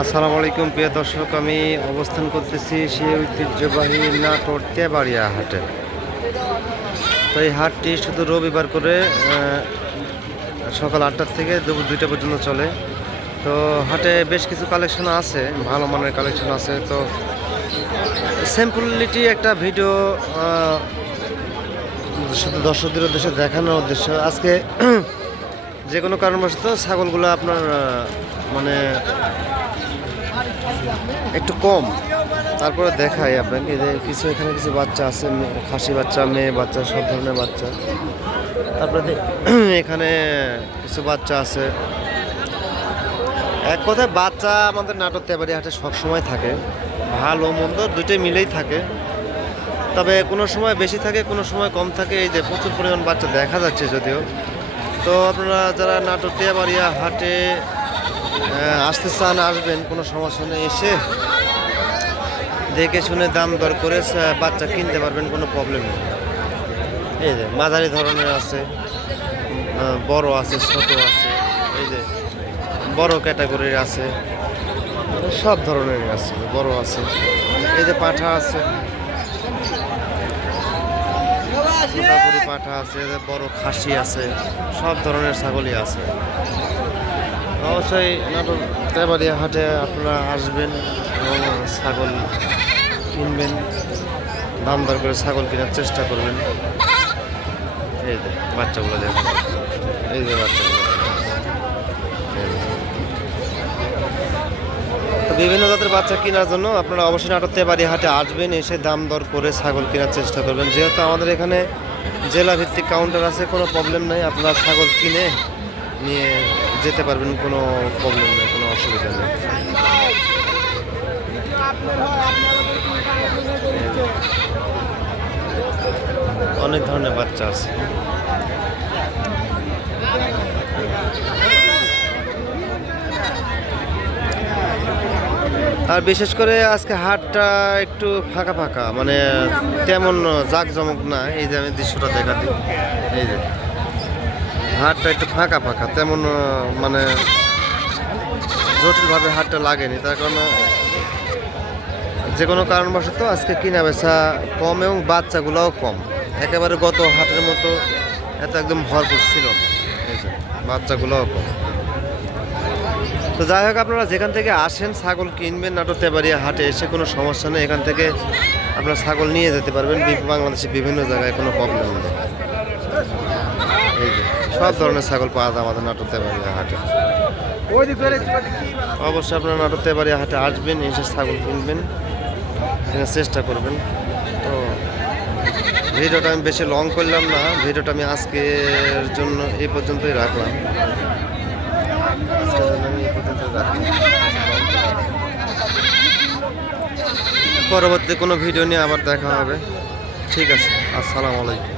আসসালামু আলাইকুম, প্রিয় দর্শক, আমি অবস্থান করতেছি সেই ঐতিহ্যবাহী নাটোর তেবাড়িয়া হাটে। তো এই হাটটি শুধু রবিবার করে সকাল আটটার থেকে দুপুর দুইটা পর্যন্ত চলে। তো হাটে বেশ কিছু কালেকশন আছে, ভালো মানের কালেকশন আছে। তো সিম্পলিটি একটা ভিডিও শুধু দর্শকদের উদ্দেশ্যে দেখানোর উদ্দেশ্য। আজকে যে কোনো কারণবশত ছাগলগুলো আপনার মানে একটু কম। তারপরে দেখাই আপনাকে যে কিছু এখানে কিছু বাচ্চা আছে খাসি বাচ্চা, মেয়ে বাচ্চা, সব ধরনের বাচ্চা। তারপরে এখানে কিছু বাচ্চা আছে। এক কথায় বাচ্চা আমাদের নাটক তেবারি হাটে সবসময় থাকে। ভালো মন্দ দুটোই মিলেই থাকে। তবে কোনো সময় বেশি থাকে, কোনো সময় কম থাকে। এই যে প্রচুর পরিমাণ বাচ্চা দেখা যাচ্ছে যদিও। তো আপনারা যারা নাটক তেবাড়িয়া হাটে আসতে চান, আসবেন, কোনো সমস্যা নেই। এসে দেখে শুনে দাম দর করে বাচ্চা কিনতে পারবেন, কোনো প্রবলেম নেই। এই যে, মাঝারি ধরনের আছে বড় আছে, ছোট আছে, এই যে, বড় ক্যাটাগরির আছে। সব ধরনের আছে, বড় আছে। এই যে পাঠা আছে। পাঠা আছে বড় খাসি আছে, সব ধরনের ছাগলই আছে। অবশ্যই নাটোর তেবাড়িয়া হাটে আপনারা আসবেন এবং ছাগল কিনবেন, দাম দর করে ছাগল কেনার চেষ্টা করবেন। এই যে বাচ্চাগুলো দেখুন। এই যে বাচ্চাগুলো। তো বিভিন্ন জাতের বাচ্চা কেনার জন্য আপনারা অবশ্যই নাটোর তেবাড়ি হাটে আসবেন, এসে দাম দর করে ছাগল কেনার চেষ্টা করবেন। যেহেতু আমাদের এখানে জেলা ভিত্তিক কাউন্টার আছে, কোনো প্রবলেম নেই। আপনারা ছাগল কিনে নিয়ে যেতে পারবেন, কোনো প্রবলেম নেই, কোনো অসুবিধা নেই। অনেক ধরনের বাচ্চা আছে। আর বিশেষ করে আজকে হাটটা একটু ফাঁকা ফাঁকা মানে তেমন জাঁকজমক না, এই যে আমি দৃশ্যটা দেখা দিই এই যে। হাটটা একটু ফাঁকা ফাঁকা, তেমন মানে জটিলভাবে হাটটা লাগেনি, তার কারণে যে কোনো কারণবশত আজকে কিনা বেচা কম এবং বাচ্চাগুলোও কম। একেবারে গত হাটের মতো এত একদম ভরপুর ছিল না বাচ্চাগুলোও কম। তো যাই হোক, আপনারা যেখান থেকে আসেন, ছাগল কিনবেন নাটোর তেবাড়িয়া হাটে এসে কোনো সমস্যা নেই। এখান থেকে আপনারা ছাগল নিয়ে যেতে পারবেন। বাংলাদেশের বিভিন্ন জায়গায় কোনো প্রবলেম নেই। সব ধরনের ছাগল পাওয়া যায় আমাদের নাটোর তেবাড়িয়া হাটে। অবশ্যই আপনারা নাটোর তেবাড়িয়া হাটে আসবেন এসে ছাগল কিনবেন চেষ্টা করবেন। তো ভিডিওটা আমি বেশি লং করলাম না ভিডিওটা আমি আজকের জন্য এই পর্যন্তই রাখলাম। আজকের জন্য আমি এই পর্যন্তই রাখলাম। পরবর্তী কোনো ভিডিও নিয়ে আবার দেখা হবে। ঠিক আছে আসসালামু আলাইকুম।